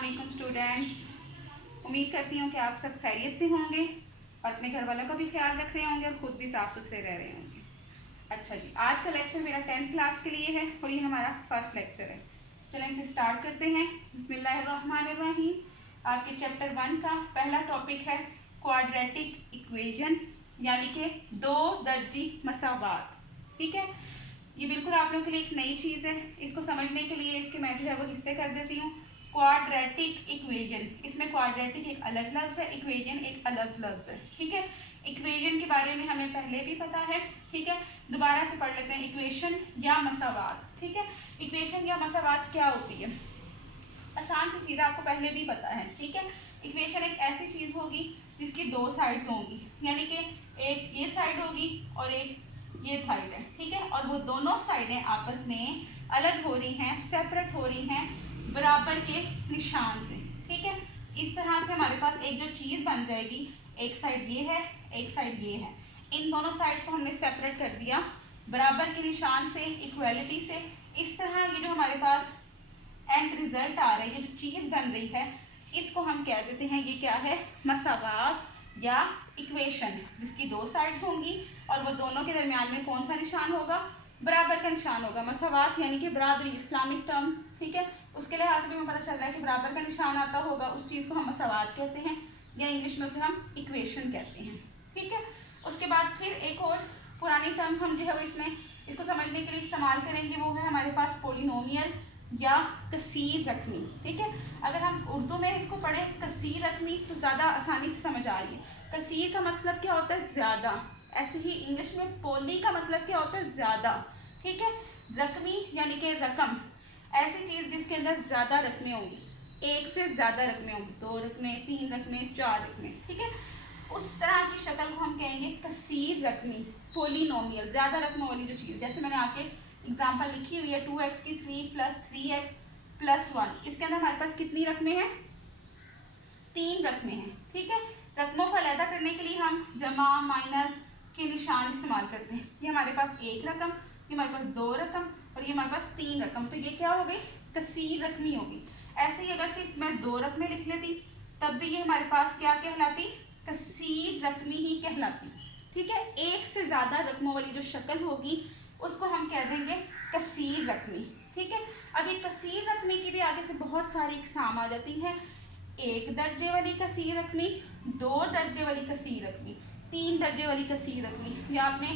अस्सलाम स्टूडेंट्स। उम्मीद करती हूँ कि आप सब खैरियत से होंगे और अपने घर वालों का भी ख्याल रख रहे होंगे और ख़ुद भी साफ़ सुथरे रह रहे होंगे। अच्छा जी, आज का लेक्चर मेरा 10th क्लास के लिए है और ये हमारा फर्स्ट लेक्चर है। चलें इसे स्टार्ट करते हैं। बिस्मिल्लाहिर्रहमानिर्रहीम। आपके चैप्टर 1 का पहला टॉपिक है क्वाड्रेटिक इक्वेशन, यानी कि दो दर्जी मसावात। ठीक है, ये बिल्कुल आप लोगों के लिए एक नई चीज़ है। इसको समझने के लिए इसके मैं जो है वो हिस्से कर देती हूँ। क्वाड्रेटिक इक्वेशन, इसमें क्वाड्रेटिक एक अलग लफ्ज़ है, इक्वेशन एक अलग लफ्ज़ है। ठीक है, इक्वेशन के बारे में हमें पहले भी पता है। ठीक है, दोबारा से पढ़ लेते हैं। इक्वेशन या मसावात। ठीक है, इक्वेशन या मसावात क्या होती है? आसान सी चीज़ आपको पहले भी पता है। ठीक है, इक्वेशन एक ऐसी चीज़ होगी जिसकी दो साइड्स होंगी, यानी कि एक ये साइड होगी और एक ये साइड है। ठीक है, और वो दोनों साइडें आपस में अलग हो रही हैं, सेपरेट हो रही हैं बराबर के निशान से। ठीक है, इस तरह से हमारे पास एक जो चीज़ बन जाएगी, एक साइड ये है, एक साइड ये है। इन दोनों साइड्स को हमने सेपरेट कर दिया बराबर के निशान से, इक्वालिटी से। इस तरह ये जो हमारे पास एंड रिजल्ट आ रहा है, ये जो चीज़ बन रही है, इसको हम कह देते हैं ये क्या है? मसावात या इक्वेशन, जिसकी दो साइड्स होंगी और वो दोनों के दरमियान में कौन सा निशान होगा? बराबर का निशान होगा। मसावात यानी कि बराबरी, इस्लामिक टर्म। ठीक है, उसके लिहाज से भी हमें पता चल रहा है कि बराबर का निशान आता होगा, उस चीज़ को हम मसावात कहते हैं या इंग्लिश में उसे हम इक्वेशन कहते हैं। ठीक है, उसके बाद फिर एक और पुरानी टर्म हम जो है वो इसमें इसको समझने के लिए इस्तेमाल करेंगे, वो है हमारे पास पोलिनोमियल या कसीर रकमी। ठीक है, अगर हम उर्दू में इसको पढ़ें कसीर रकमी तो ज़्यादा आसानी से समझ आ रही है। कसीर का मतलब क्या होता है? ज़्यादा। ऐसे ही इंग्लिश में पोली का मतलब क्या होता है? ज़्यादा। ठीक है, रकमी यानी कि रकम, ऐसी चीज़ जिसके अंदर ज़्यादा रकमें होंगी, एक से ज़्यादा रकमें होंगी, 2 रकमें, 3 रकमें, 4 रकमें। ठीक है, उस तरह की शक्ल को हम कहेंगे कसीर रकमी, पोलिनोमियल, ज़्यादा रकमों वाली जो चीज़। जैसे मैंने आपके एग्जाम्पल लिखी हुई है 2x की 3 + 3x + 1। इसके अंदर हमारे पास कितनी रकमें हैं? 3 रकमें हैं। ठीक है, रकमों को अलग करने के लिए हम जमा माइनस के निशान इस्तेमाल करते हैं। ये हमारे पास एक रकम, ये हमारे पास 2 रकम और ये हमारे पास 3 रकम, तो ये क्या हो गई? कसीर रकमी होगी। ऐसे ही अगर सिर्फ मैं 2 रकमें लिख लेती तब भी ये हमारे पास क्या कहलाती? कसीर रकमी ही कहलाती। ठीक है, एक से ज़्यादा रकमों वाली जो शक्ल होगी उसको हम कह देंगे कसीर रकमी। ठीक है, अब ये कसीर रकमी की भी आगे से बहुत सारी इकसाम आ जाती हैं। 1 दर्जे वाली कसीर रकमी, 2 दर्जे वाली कसीर रकमी, 3 दर्जे वाली कसीर रकमी। या आपने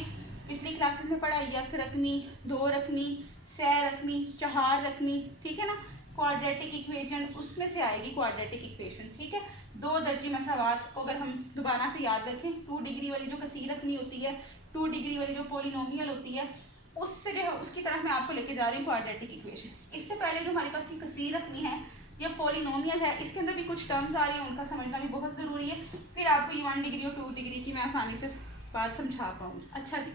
पिछली क्लासेस में पढ़ा यक रकमी, 2 रकमी, सह रकमी, 4 रकमी। ठीक है ना, क्वाड्रेटिक इक्वेशन उसमें से आएगी क्वाड्रेटिक इक्वेशन। ठीक है, 2 दर्जी मसावात को अगर हम दोबारा से याद रखें, 2 डिग्री वाली जो कसीर रकमी होती है, 2 डिग्री वाली जो पोलिनोमियल होती है, उससे जो है उसकी तरफ मैं आपको लेके जा रही हूँ क्वाड्रेटिक इक्वेशन। इससे पहले जो हमारे पास ये कसीर रकमी है या पोलिनोमियल है, इसके अंदर भी कुछ टर्म्स आ रही हैं, उनका समझना भी बहुत ज़रूरी है। फिर आपको ये 1 डिग्री और 2 डिग्री की मैं आसानी से बात समझा पाऊँगी। अच्छा जी,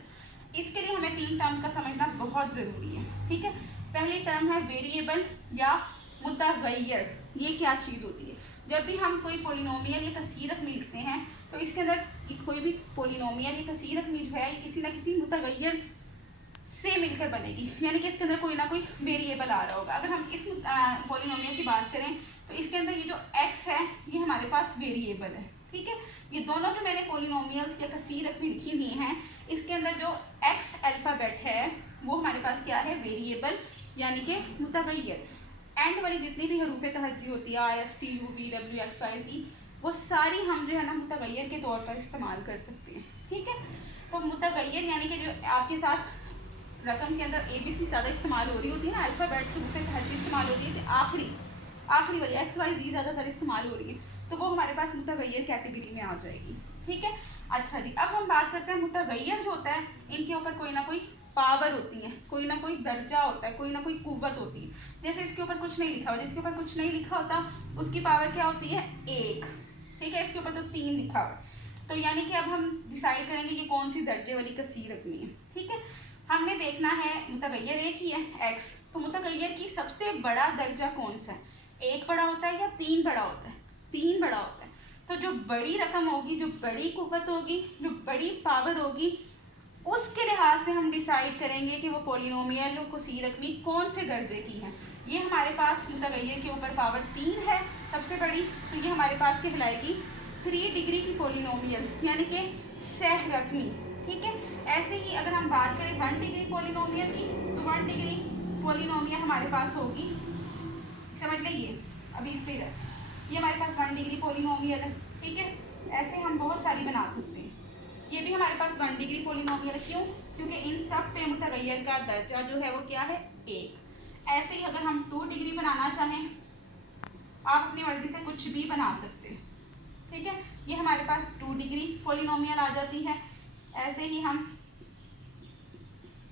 इसके लिए हमें 3 टर्म का समझना बहुत ज़रूरी है। ठीक है, पहली टर्म है वेरिएबल या मुतगय्यर। ये क्या चीज़ होती है? जब भी हम कोई पोलिनोमियल या कसीर रकमी लिखते हैं तो इसके अंदर कोई भी पोलिनोमियल या कसीर रकमी जो है किसी ना किसी मुतगय्यर से मिलकर बनेगी, यानी कि इसके अंदर कोई ना कोई वेरिएबल आ रहा होगा। अगर हम इस पोलिनोमियल की बात करें तो इसके अंदर ये जो x है ये हमारे पास वेरिएबल है। ठीक है, ये दोनों जो मैंने पोलिनोमियल्स या कसीर रकमी लिखी हुई हैं, इसके अंदर जो x अल्फ़ाबेट है वो हमारे पास क्या है? वेरिएबल, यानी कि मुतगय्यर। एंड वाली जितनी भी हरूफ तहज्जी होती है, IS T U V W X Y की, वो सारी हम जो है ना मुतगय्यर के तौर पर इस्तेमाल कर सकते हैं। ठीक है, तो मुतगय्यर यानी कि जो आपके साथ रकम के अंदर ABC ज़्यादा इस्तेमाल हो रही होती है ना, अल्फ़ाबेट्स हरूफ तहज्जी इस्तेमाल हो रही है, आखिरी वाली X Y Z ज़्यादातर इस्तेमाल हो रही है, तो वो हमारे पास मुतगय्यर कैटेगरी में आ जाएगी। ठीक है, अच्छा जी, अब हम बात करते हैं मुतगय्यर जो होता है, इनके ऊपर कोई ना कोई पावर होती है, कोई ना कोई दर्जा होता है, कोई ना कोई कुव्वत होती है। जैसे इसके ऊपर कुछ नहीं लिखा हुआ, जिसके ऊपर कुछ नहीं लिखा होता उसकी पावर क्या होती है? 1। ठीक है, इसके ऊपर तो 3 लिखा हुआ, तो यानी कि अब हम डिसाइड करेंगे कि कौन सी दर्जे वाली कसीर रकमी है। ठीक है, हमने देखना है मुतगय्यर एक ही है x, तो मुतगय्यर की सबसे बड़ा दर्जा कौन सा है? 1 बड़ा होता है या 3 बड़ा होता है? 3 बड़ा होता है। तो जो बड़ी रकम होगी, जो बड़ी कुव्वत होगी, जो बड़ी पावर होगी, उसके लिहाज से हम डिसाइड करेंगे कि वो पोलिनोमियल और कसीर रकमी कौन से दर्जे की है। ये हमारे पास मुतगय्यर के ऊपर पावर 3 है सबसे बड़ी, तो ये हमारे पास कहलाएगी 3 डिग्री की पोलिनोमियल यानी कि सहरकमी। ठीक है, ऐसे ही अगर हम बात करें 1 डिग्री पोलिनोमियल की, तो 1 डिग्री पोलिनोमियल हमारे पास होगी, समझ लीजिए अभी इस पे ये हमारे पास 1 डिग्री पोलिनोमियल है। ठीक है, ऐसे हम बहुत सारी बना सकते हैं। ये भी हमारे पास 1 डिग्री पोलिनोमियल है, क्यों? क्योंकि इन सब पे मुतगय्यर का दर्जा जो है वो क्या है, 1। ऐसे ही अगर हम 2 डिग्री बनाना चाहें, आप अपनी मर्जी से कुछ भी बना सकते हैं। ठीक है, ये हमारे पास 2 डिग्री पोलिनोमियल आ जाती है। ऐसे ही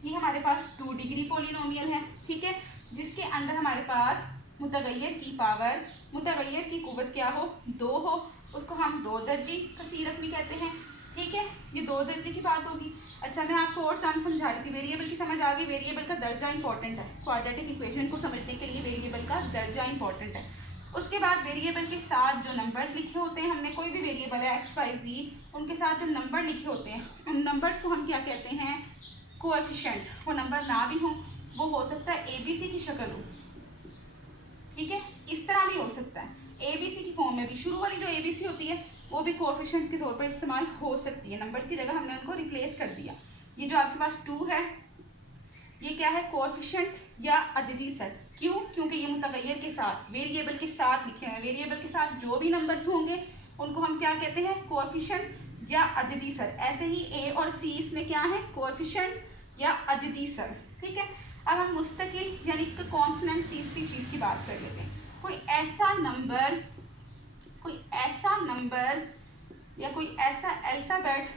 ये हमारे पास 2 डिग्री पोलिनोमियल है। ठीक है, जिसके अंदर हमारे पास मुतगय्यर की पावर, मुतगय्यर की कुव्वत क्या हो, 2 हो, उसको हम 2 दर्जी कसीर रकमी कहते हैं। ठीक है, ये 2 दर्जे की बात होगी। अच्छा, मैं आपको और समझा रही थी, वेरिएबल की समझ आ गई। वेरिएबल का दर्जा इंपॉर्टेंट है, क्वाड्रेटिक इक्वेशन को समझने के लिए वेरिएबल का दर्जा इंपॉर्टेंट है। उसके बाद वेरिएबल के साथ जो नंबर लिखे होते हैं, हमने कोई भी वेरिएबल है x, y, z, उनके साथ जो नंबर लिखे होते हैं, उन नंबर्स को हम क्या कहते हैं, कोएफिशिएंट्स। वो नंबर ना भी हो, वो हो सकता है ABC की शक्ल हो। ठीक है, इस तरह भी हो सकता है, ABC की फॉर्म में भी। शुरू वाली जो ABC होती है वो भी कोएफिशिएंट्स के तौर पर इस्तेमाल हो सकती है। नंबर्स की जगह हमने उनको रिप्लेस कर दिया। ये जो आपके पास 2 है, ये क्या है, कोएफिशिएंट्स या अददी सर। क्यों? क्योंकि ये मुतगय्यर के साथ, वेरिएबल के साथ लिखे हुए हैं। वेरिएबल के साथ जो भी नंबर्स होंगे उनको हम क्या कहते हैं, कोएफिशिएंट या अददी सर। ऐसे ही A और C इसमें क्या है, कोएफिशिएंट या अददी सर। ठीक है, अब हम मुस्तकिल यानी कि कॉन्सोनेंट तीसरी चीज़ की बात कर लेते हैं। कोई ऐसा नंबर या कोई ऐसा अल्फ़ाबेट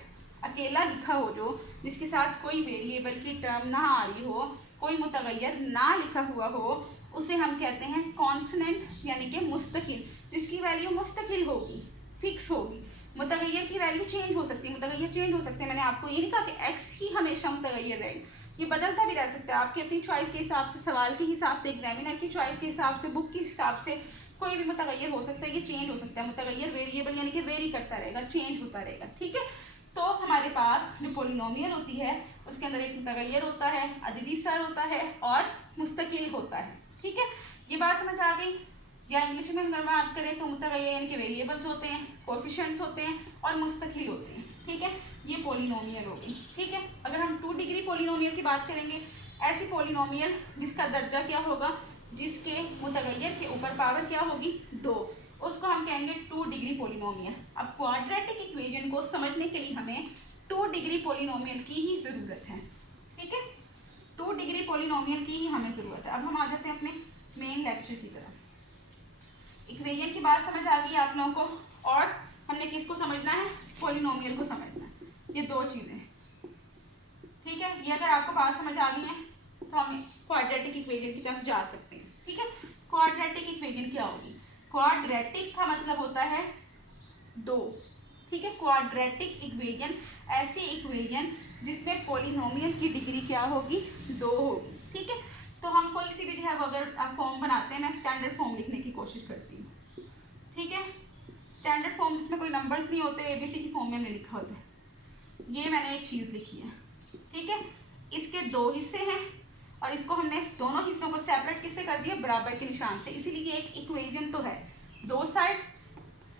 अकेला लिखा हो जो जिसके साथ कोई वेरिएबल की टर्म ना आ रही हो, कोई मुतगय्यर ना लिखा हुआ हो, उसे हम कहते हैं कॉन्सोनेंट यानी कि मुस्तकिल, जिसकी वैल्यू मुस्तकिल होगी, फिक्स होगी। मुतगय्यर की वैल्यू चेंज हो सकती है, मुतगय्यर चेंज हो सकते हैं। मैंने आपको ये नहीं कहा कि x ही हमेशा मुतगय्यर रहेगा, ये बदलता भी रह सकता है आपकी अपनी चॉइस के हिसाब से, सवाल के हिसाब से, एग्जामिनर की चॉइस के हिसाब से, बुक के हिसाब से, कोई भी मुतगय्यर हो सकता है, ये चेंज हो सकता है। मुतगय्यर वेरिएबल यानी कि वेरी करता रहेगा, चेंज होता रहेगा। ठीक है, तो हमारे पास जो पोलिनोमियल होती है उसके अंदर एक मुतगय्यर होता है, अददी सर होता है और मुस्तकिल होता है। ठीक है, ये बात समझ आ गई। या इंग्लिश में अगर बात करें तो मुतगय्यर यानी कि वेरिएबल्स होते हैं, कोएफिशिएंट्स होते हैं और मुस्तकिल होते हैं। ठीक है, ये पोलिनोमियल होगी। ठीक है, अगर हम 2 डिग्री पोलिनोमियल की बात करेंगे, ऐसी पोलिनोमियल जिसका दर्जा क्या होगा, जिसके मुतगय्यर के ऊपर पावर क्या होगी, 2, उसको हम कहेंगे 2 डिग्री पोलिनोमियल। अब क्वाड्रेटिक इक्वेशन को समझने के लिए हमें 2 डिग्री पोलिनोमियल की ही ज़रूरत है। ठीक है, 2 डिग्री पोलिनोमियल की ही हमें ज़रूरत है। अब हम आ जाते हैं अपने मेन लेक्चर की तरफ। इक्वेशन की बात समझ आ गई आप लोगों को, और हमने किसको समझना है, पोलिनोमियल को समझना है। ये 2 चीज़ें। ठीक है, ये अगर आपको बात समझ आ गई है तो हम क्वाड्रेटिक इक्वेशन की तरफ जा सकते हैं। ठीक है, क्वाड्रेटिक इक्वेशन क्या होगी, क्वाड्रेटिक का मतलब होता है 2। ठीक है, क्वाड्रेटिक इक्वेशन ऐसी इक्वेशन जिसमें पोलिनोमियल की डिग्री क्या होगी, 2 होगी। ठीक है, तो हम कोई सी भी जो है वो अगर फॉर्म बनाते हैं, मैं स्टैंडर्ड फॉर्म लिखने की कोशिश करती हूँ। ठीक है, स्टैंडर्ड फॉर्म जिसमें कोई नंबर्स नहीं होते, ABC की फॉर्म में हमने लिखा होता है। ये मैंने एक चीज़ लिखी है। ठीक है, इसके 2 हिस्से हैं और इसको हमने दोनों हिस्सों को सेपरेट किससे कर दिया, बराबर के निशान से। इसीलिए ये एक इक्वेशन तो है, 2 साइड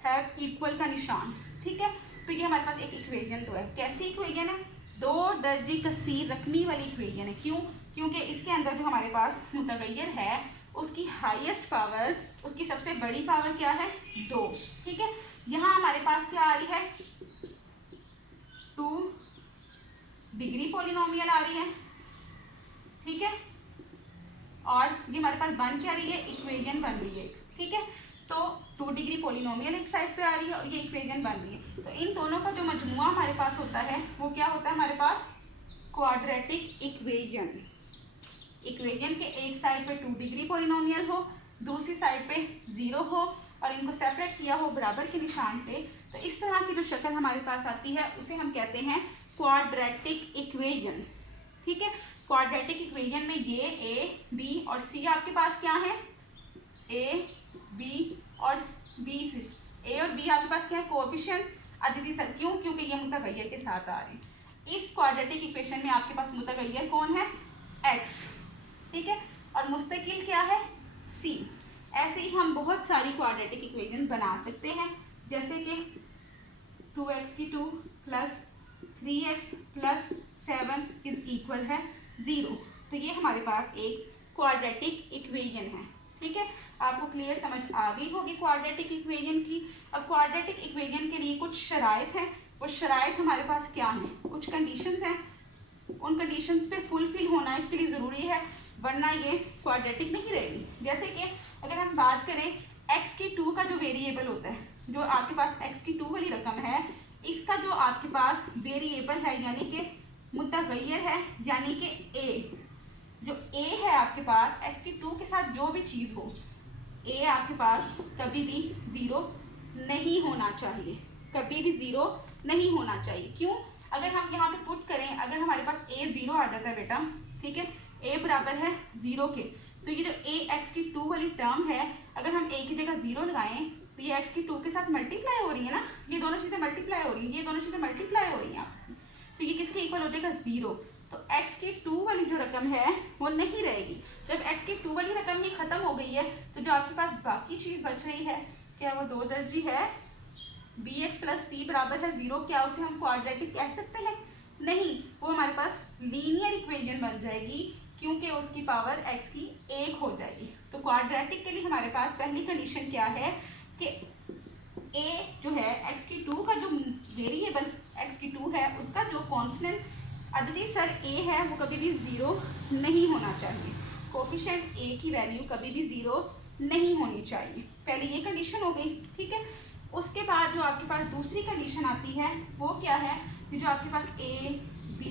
है इक्वल का निशान। ठीक है, तो ये हमारे पास एक इक्वेशन तो है। कैसी इक्वेशन है, 2 दर्जी कसीर रकमी वाली इक्वेशन है। क्यों? क्योंकि इसके अंदर जो हमारे पास मुतगय्यर है उसकी हाईएस्ट पावर, उसकी सबसे बड़ी पावर क्या है, 2। ठीक है, यहाँ हमारे पास क्या आ रही है, 2 डिग्री पोलिनोमियल आ रही है। ठीक है, और ये हमारे पास बन क्या रही है, इक्वेशन बन रही है। ठीक है, तो 2 डिग्री पोलिनोमियल एक साइड पे आ रही है और ये इक्वेशन बन रही है। तो इन दोनों का जो मजमुआ हमारे पास होता है वो क्या होता है, हमारे पास क्वाड्रेटिक इक्वेशन। इक्वेशन के एक साइड पे 2 डिग्री पोलिनोमियल हो, दूसरी साइड पे 0 हो और इनको सेपरेट किया हो बराबर के निशान से, तो इस तरह की जो शक्ल हमारे पास आती है उसे हम कहते हैं क्वाड्रेटिक इक्वेशन। ठीक है, क्वाड्रेटिक इक्वेशन में ये A, B और C आपके पास क्या है, A, B और B, A और B आपके पास क्या है, कोएफिशिएंट अदिति सर। क्यों? क्योंकि ये मुतगय्यर के साथ आ रहे हैं। इस क्वाड्रेटिक इक्वेशन में आपके पास मुतगय्यर कौन है, x। ठीक है, और मुस्तकिल क्या है, सी। ऐसे ही हम बहुत सारी क्वाड्रेटिक इक्वेशन बना सकते हैं, जैसे कि 2x² plus 3x plus 7 is equal है 0। तो ये हमारे पास एक क्वाड्रेटिक इक्वेशन है। ठीक है, आपको क्लियर समझ आ गई होगी क्वाड्रेटिक इक्वेशन की। अब क्वाड्रेटिक इक्वेशन के लिए कुछ शराइत हैं, वो शराइत हमारे पास क्या हैं, कुछ कंडीशंस हैं, उन कंडीशंस पे फुलफिल होना इसके लिए ज़रूरी है, वरना ये क्वाड्रेटिक नहीं रहेगी। जैसे कि अगर हम बात करें x² का जो वेरिएबल होता है, जो आपके पास x² वाली रकम है, इसका जो आपके पास वेरिएबल है यानी कि मुतगय्यर है, यानी कि a, जो a है आपके पास x² के साथ जो भी चीज़ हो, a आपके पास कभी भी 0 नहीं होना चाहिए, कभी भी 0 नहीं होना चाहिए। क्यों? अगर हम यहाँ पे पुट करें, अगर हमारे पास a 0 आ जाता है बेटा, ठीक है, a बराबर है 0 के, तो ये जो a x² वाली टर्म है, अगर हम a की जगह 0 लगाएं तो ये x² के साथ मल्टीप्लाई हो रही है ना, ये दोनों चीज़ें मल्टीप्लाई हो रही हैं, ये दोनों चीज़ें मल्टीप्लाई हो रही हैं, तो ये किसके इक्वल हो जाएगा 0। तो x² वाली जो रकम है वो नहीं रहेगी। जब x² वाली रकम ही खत्म हो गई है, तो जो आपके पास बाकी चीज़ बच रही है, क्या वो 2 दर्जी है, bx प्लस c बराबर है 0, क्या उसे हम क्वाड्रेटिक कह सकते हैं? नहीं, वो हमारे पास लीनियर इक्वेशन बन जाएगी, क्योंकि उसकी पावर x की 1 हो जाएगी। तो क्वाड्रेटिक के लिए हमारे पास पहली कंडीशन क्या है कि a जो है x² का जो वेरिएबल x² है, उसका जो कॉन्स्टेंट अददी सर a है वो कभी भी 0 नहीं होना चाहिए, कोफिशिएंट a की वैल्यू कभी भी 0 नहीं होनी चाहिए। पहले ये कंडीशन हो गई, ठीक है। उसके बाद जो आपके पास दूसरी कंडीशन आती है वो क्या है कि जो आपके पास a, b,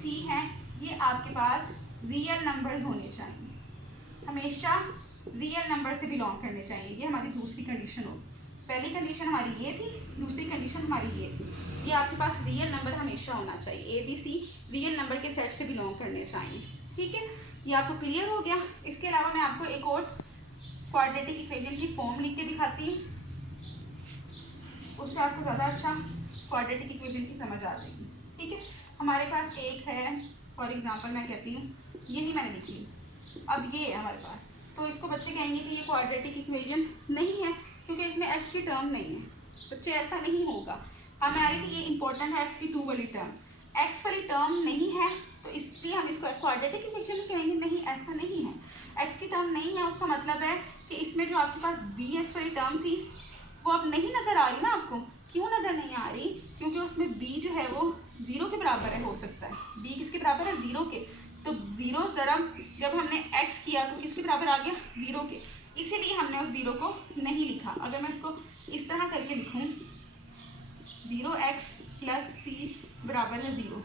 c हैं, ये आपके पास रियल नंबर्स होने चाहिए, हमेशा रियल नंबर से बिलोंग करने चाहिए। ये हमारी दूसरी कंडीशन हो। पहली कंडीशन हमारी ये थी, दूसरी कंडीशन हमारी ये थी, ये आपके पास रियल नंबर हमेशा होना चाहिए, a, b, c real number के सेट से बिलोंग करने चाहिए। ठीक है, ये आपको क्लियर हो गया। इसके अलावा मैं आपको एक और क्वाड्रेटिक इक्वेशन की फॉर्म लिख के दिखाती हूँ, उससे आपको ज़्यादा अच्छा क्वाड्रेटिक इक्वेशन की समझ आ जाएगी। ठीक है, हमारे पास एक है, फॉर एग्जांपल मैं कहती हूँ, यही मैंने लिखी, अब ये है हमारे पास, तो इसको बच्चे कहेंगे कि ये क्वाड्रेटिक इक्वेशन नहीं है, क्योंकि इसमें x की टर्म नहीं है। बच्चे ऐसा नहीं होगा, हमें आई थी ये इंपॉर्टेंट है x² वाली टर्म, x वाली टर्म नहीं है, तो इसलिए हम इसको क्वाड्रेटिक इक्वेशन कहेंगे। नहीं, ऐसा नहीं है, x की टर्म नहीं है, उसका मतलब है कि इसमें जो आपके पास bx वाली टर्म थी वो अब नहीं नज़र आ रही ना आपको। क्यों नज़र नहीं आ रही? क्योंकि उसमें b जो है वो 0 के बराबर है, हो सकता है b किसके बराबर है 0 के, तो 0 ज़रब जब हमने x किया तो इसके बराबर आ गया 0 के, इसीलिए हमने उस 0 को नहीं लिखा। अगर मैं इसको इस तरह करके लिखूं 0x प्लस c बराबर है 0,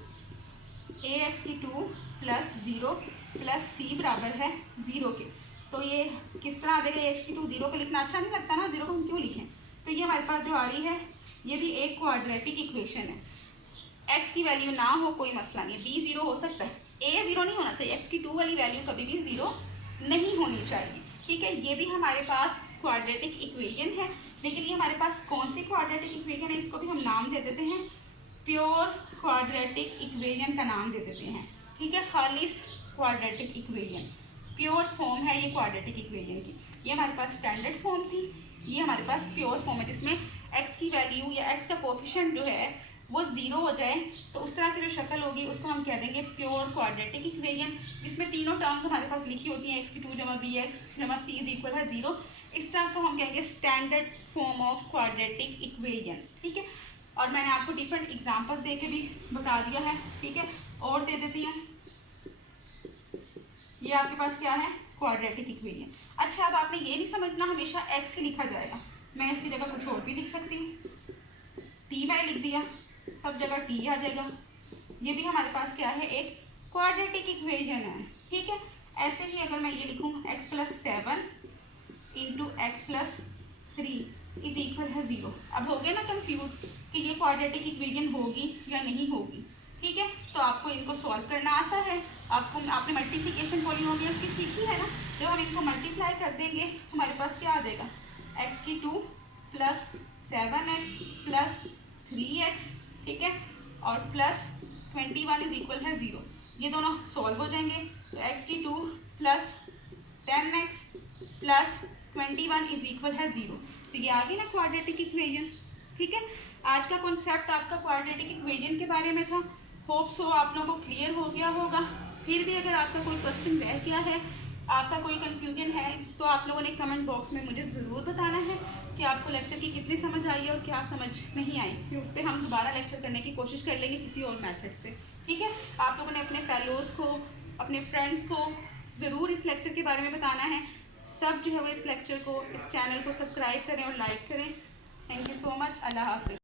ax² प्लस 0 प्लस c बराबर है 0 के, तो ये किस तरह आ जाएगा? ax² 0 को लिखना अच्छा नहीं लगता ना, 0 को हम क्यों लिखें? तो ये हमारे पास जो आ रही है ये भी एक क्वाड्रेटिक इक्वेशन है। x की वैल्यू ना हो कोई मसला नहीं है, b 0 हो सकता है, a 0 नहीं होना चाहिए, x² वाली वैल्यू कभी भी 0 नहीं होनी चाहिए। ठीक है, ये भी हमारे पास क्वाड्रेटिक इक्वेशन है, लेकिन ये हमारे पास कौन सी क्वाड्रेटिक इक्वेशन है, इसको भी हम नाम दे देते हैं प्योर क्वाड्रेटिक इक्वेशन का नाम दे देते हैं। ठीक है, खालिस क्वाड्रेटिक इक्वेशन, प्योर फॉर्म है ये क्वाड्रेटिक इक्वेशन की। ये हमारे पास स्टैंडर्ड फॉर्म थी, ये हमारे पास प्योर फॉर्म है, जिसमें x की वैल्यू या x का कोफिशिएंट जो है वो 0 हो जाए, तो उस तरह की जो शक्ल होगी उसको हम कह देंगे प्योर क्वाड्रेटिक इक्वेशन, जिसमें तीनों टर्म्स हमारे पास लिखी होती हैं, x² जमा bx जमा c इज इक्वल है 0। इस तरह को हम कहेंगे standard form of quadratic equation. ठीक है, और मैंने आपको डिफरेंट एग्जाम्पल दे के भी बता दिया है। ठीक है, और दे देती हूँ, ये आपके पास क्या है? Quadratic equation. अच्छा, अब आपने ये नहीं समझना हमेशा x ही लिखा जाएगा, मैं इसकी जगह कुछ और भी लिख सकती हूँ, t मैंने लिख दिया, सब जगह t आ जाएगा। ये भी हमारे पास क्या है? एक क्वाड्रेटिक इक्वेशन है। ठीक है, ऐसे ही अगर मैं ये लिखूँ x plus 7 into x plus 3 is equal है 0। अब हो गया ना कंफ्यूज कि ये क्वाड्रेटिक इक्वेशन होगी या नहीं होगी। ठीक है, तो आपको इनको सॉल्व करना आता है, आपने मल्टीप्लिकेशन पॉलिनोमियल्स की सीखी है ना, जब हम इनको मल्टीप्लाई कर देंगे हमारे पास क्या आ जाएगा? x² plus 7x plus 3x, ठीक है, और प्लस 21 इज इक्वल है 0। ये दोनों सॉल्व हो जाएंगे, तो x² plus 10x plus 21 is equal है 0। तो ये आ गई ना क्वाड्रेटिक इक्वेजन। ठीक है, आज का कॉन्सेप्ट आपका क्वाड्रेटिक इक्वेजन के बारे में था। होप सो आप लोगों को क्लियर हो गया होगा। फिर भी अगर आपका कोई क्वेश्चन रह गया है, आपका कोई कंफ्यूजन है, तो आप लोगों ने कमेंट बॉक्स में मुझे ज़रूर बताना है कि आपको लेक्चर की कितनी समझ आई है और क्या समझ नहीं आई। फिर उस पर हम दोबारा लेक्चर करने की कोशिश कर लेंगे किसी और मेथड से। ठीक है, आप लोगों ने अपने फेलोज़ को, अपने फ्रेंड्स को ज़रूर इस लेक्चर के बारे में बताना है। सब जो है वो इस लेक्चर को, इस चैनल को सब्सक्राइब करें और लाइक करें। Thank you so much. अल्लाह हाफ़िज़।